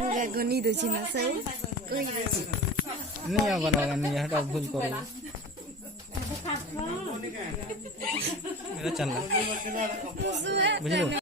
गणित होची ना सब कोई नहीं बनाओगे नहीं हटाओ भूल करो मेरा चलना बुझलो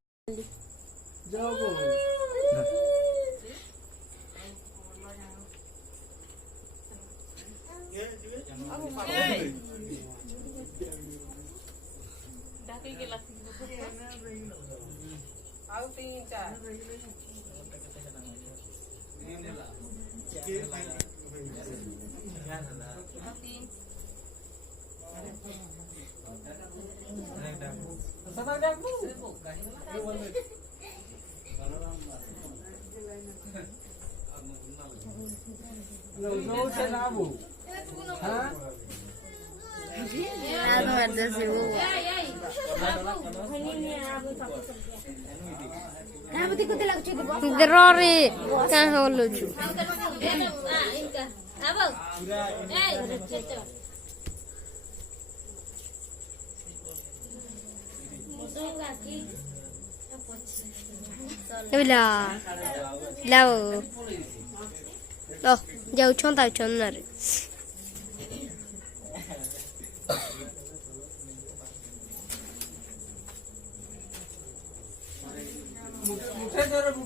Grore kah lucu. Lah, lah, loh, jauh contoh contoh.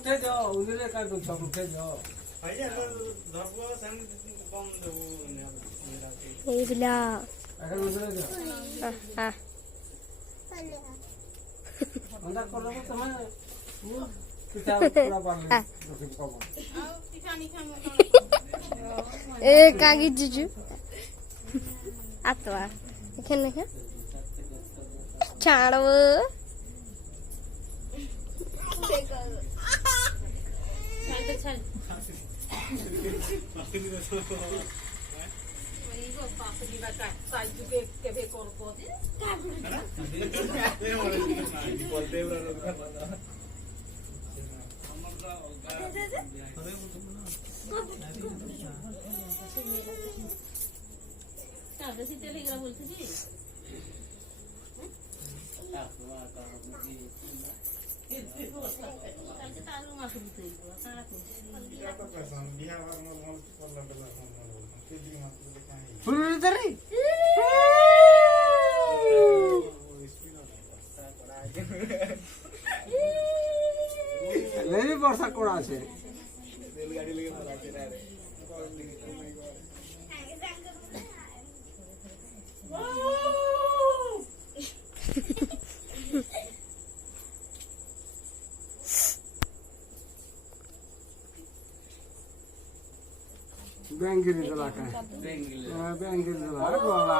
उठे जाओ उधर का कुछ उठे जाओ भैया धरबो संग कम दो ये बिला अगर उधर जाओ हाँ अंदर कर लो तो मैं किताब पूरा पढ़ ले ए कागी जुजु atwa ikan lagi chalo लेनी वर्षा कोड़ा से रेलगाड़ी लेके पराते रह रहे बैंगरी जला का बैंगरी जला गोला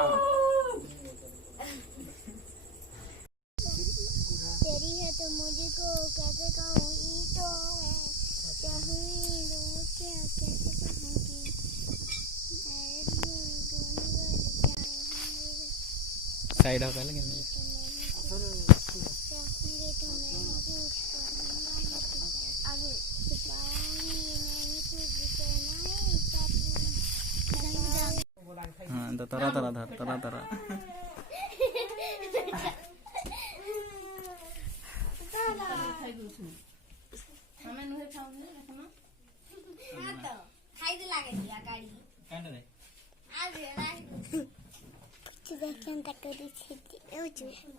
तेरी है तो मुझको कैसे कहूँ ईटों में चाहूँ लोग क्या कैसे कहूँगी साइड हो पहले चाहूँगी तो मैं झूठ कहूँगा आगे हाँ तो तरा तरा धर तरा तरा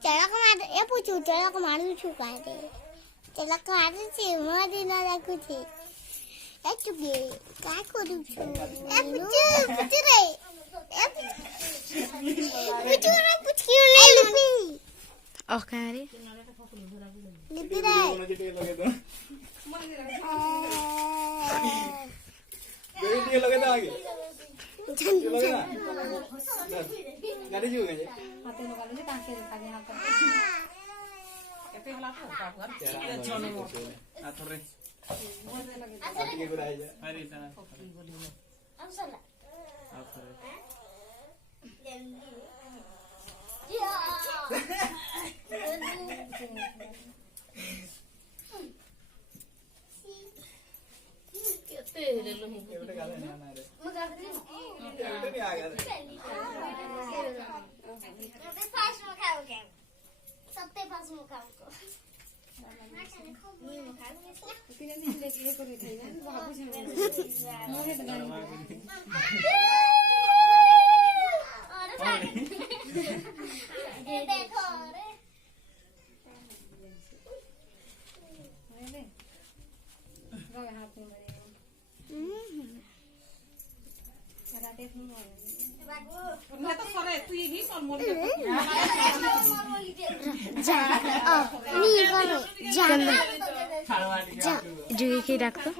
चला को मार ये पूछू चला को मारू छु का दे चला को मार से मोदी ना रखू छे ए चुके का करू छु ए पूछू रे ए पूछू ना पूछ क्यों नहीं लिपि okay रे लिपि रे ये लगे तो आगे लगे ना गाड़ी जो गए हाथे लगा ले ताके रखा दे हाथ एते वाला तो का कर आ थोड़े आगे को आए जा अरे ता हम चला आ थोड़े केवटे गाले ना ना रे केवटे नहीं आ गया सबसे पास में खाओ सबसे पास में खाओ তিনে দিন দেখি এ করে খাই না ভাবুছি না মরে তো গাড়ি দেখো রে মরে গায়ে হাত মারে রাতে ফোন মারে না তো সরে তুই হি তোর মরে যা নি করো যা যা जुगे के रख तो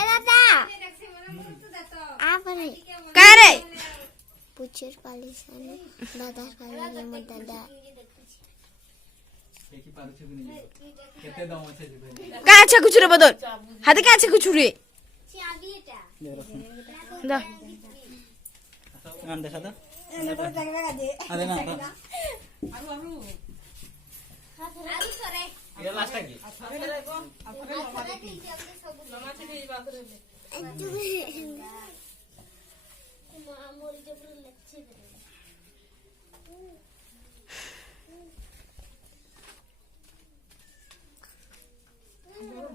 এ দাদা আপনি का रे পুচের পালিশানে দাদা খালি মো দাদা देखी पारुछु कि नहीं केते दम আছে যে का अच्छा कुछ रे बदल हाथे का अच्छा कुछ रे চাবি এটা दा গান দেখা দা আরে না আরু আরু আরু করে এটা লাস্টটা কি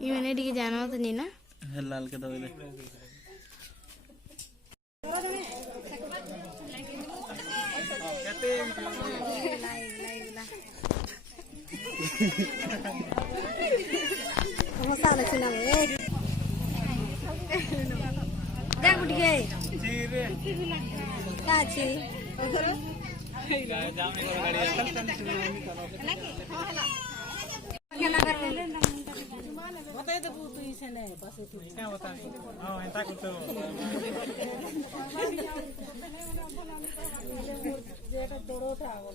यूनिटी के जाना तो नहीं ना लाल के दबेले देख उठ गए जीरे काची जामे को गाड़ी बताए तो तू इसे नहीं बस तू क्या बता हां ऐसा कुछ जेटा तोड़ो था वो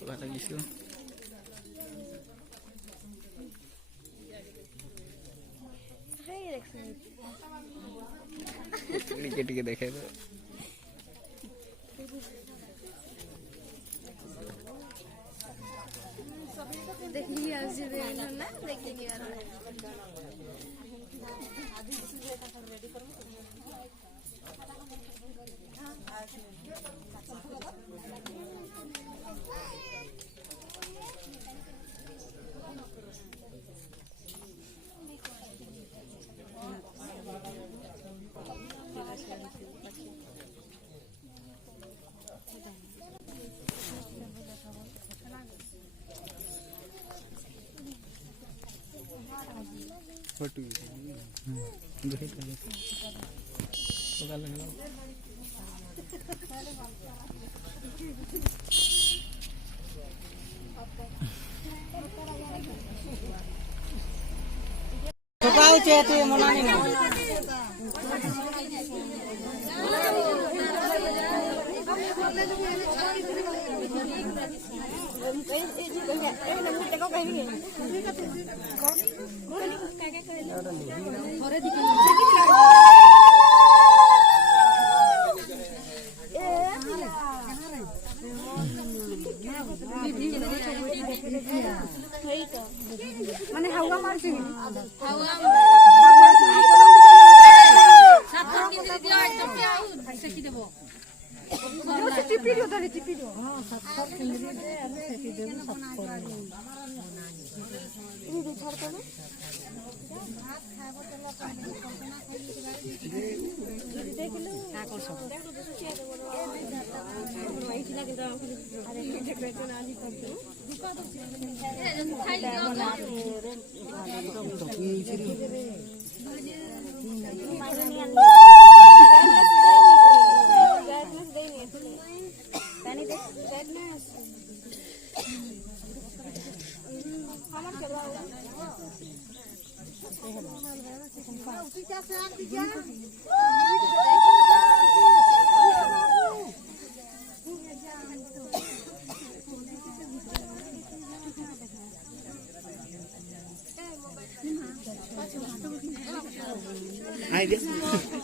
थोड़ा लगिसो टिके टिके देखे तो देख लिया उसे ना देख लिया फोटो देख तो लगा ঢোকাউছে এতে মনানি না মানে হাওয়া মারছে হাওয়া সাতটা কেজি দিও একদম আউ সেকি দেব চিপি দিও তাহলে চিপি দিও হ্যাঁ সাতটা কেজি দে আমি সেকি দেব সব করে এই যে ছাড় করে ভাত খাবো তেলা পানি কল্পনা করি গাড়ি দেখিলো না করছো মাইছিলা কিন্তু আরে ঠিক আছে না আজি করছো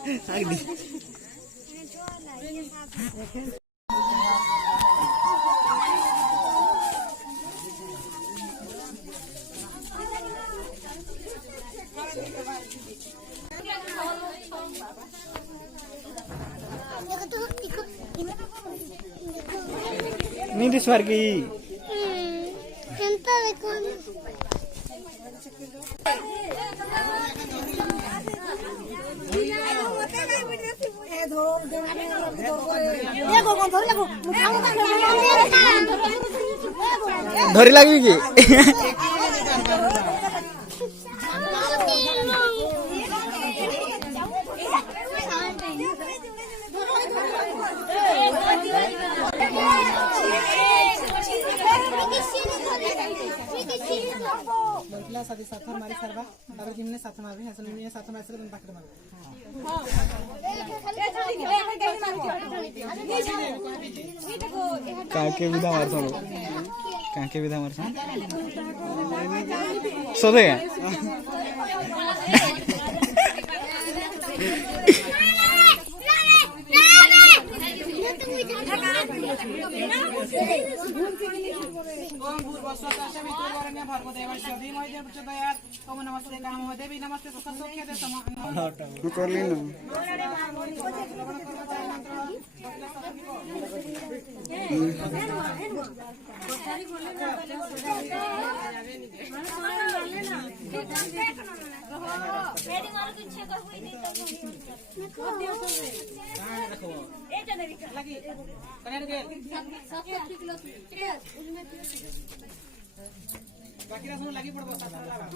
अगदी नीट स्वर्गी ఎంత ఎక్కువ धरी लगी कि साथी साथ मारी सरबा और जिमने साथ मारबे हसन में साथ मार से पकड़ मार काके विधा मारछो काके विधा मारछो सोधे ओम भूर्भुवस्वतः वितुर्वरेण्यं भर्गो देवस्य धीमहि धियो प्रचोदयात् ओम नमस्ते कामो देवी नमस्ते सुखसौख्य दे सम कर ली ना लगी कने गेल बाकी रसम लगी पड़बो साथ लगा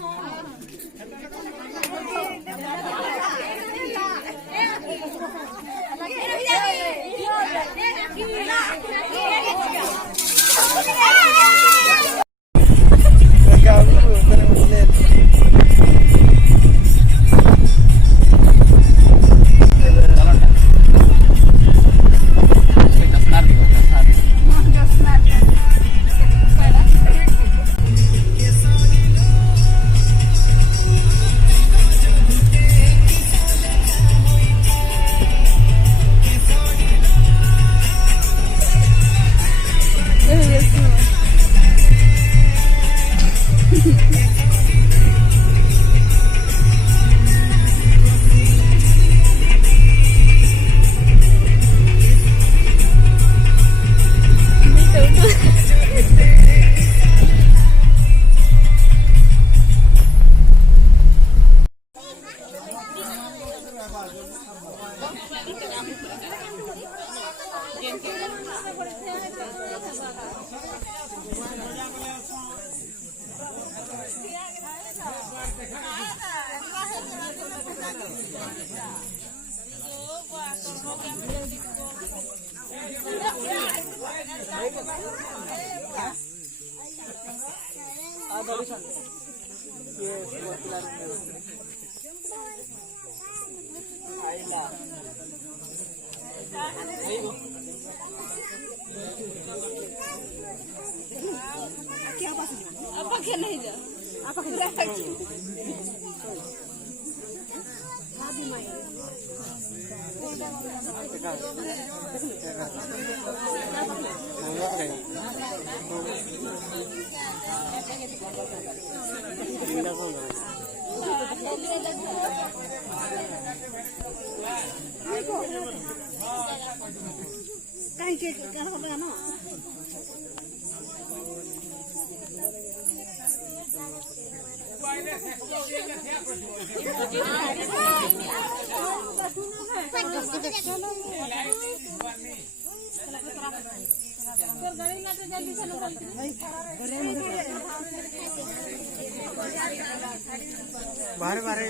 बारे बारे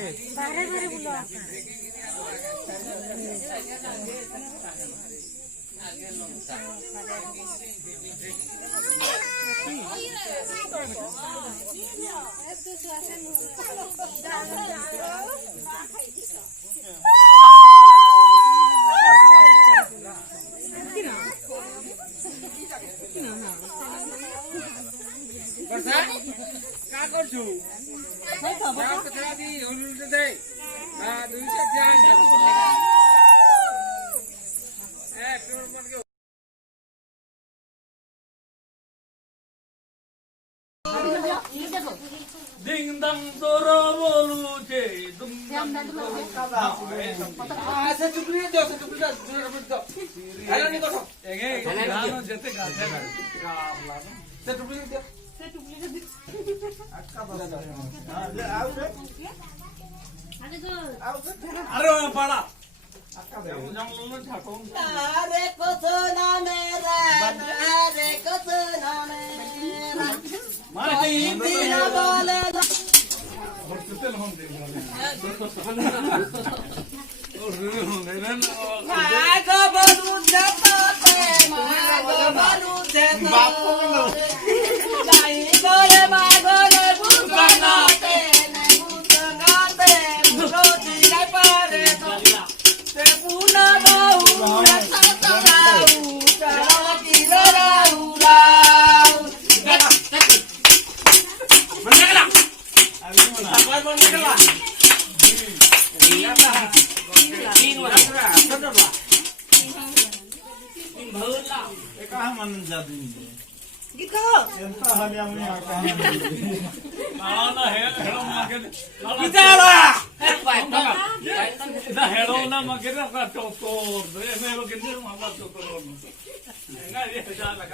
का करछु भाई खबर कतरा दी होलु दे ना दुईटा जान dam doro bolu che dum dam Asa chupli dio, asa chupli dio. Hello ni koso. ege gano jete gaja Asa chupli dio. अरे पाड़ा jam lu thako अरे कोसो ना मेरा अरे कोसो ना मेरा मारे हिंदी ना बोले और सुतल हम दे और रे मागो बलू जतो ते मागो बलू जतो बापू लो नहीं गोरे मागो ले बुकाना ते नहीं बुकाना ते बुरो दिले पारे तो ते पुना बाऊ रता बाऊ चलो किरो राऊ राऊ बनगला apa bonekala eka man jadi gitu enta hal yang ni akan ना हेडो मागे bicara ना हेडो ना मागे ना का तो तो रे मेरो के ना मा तो तो ना ये जा लगा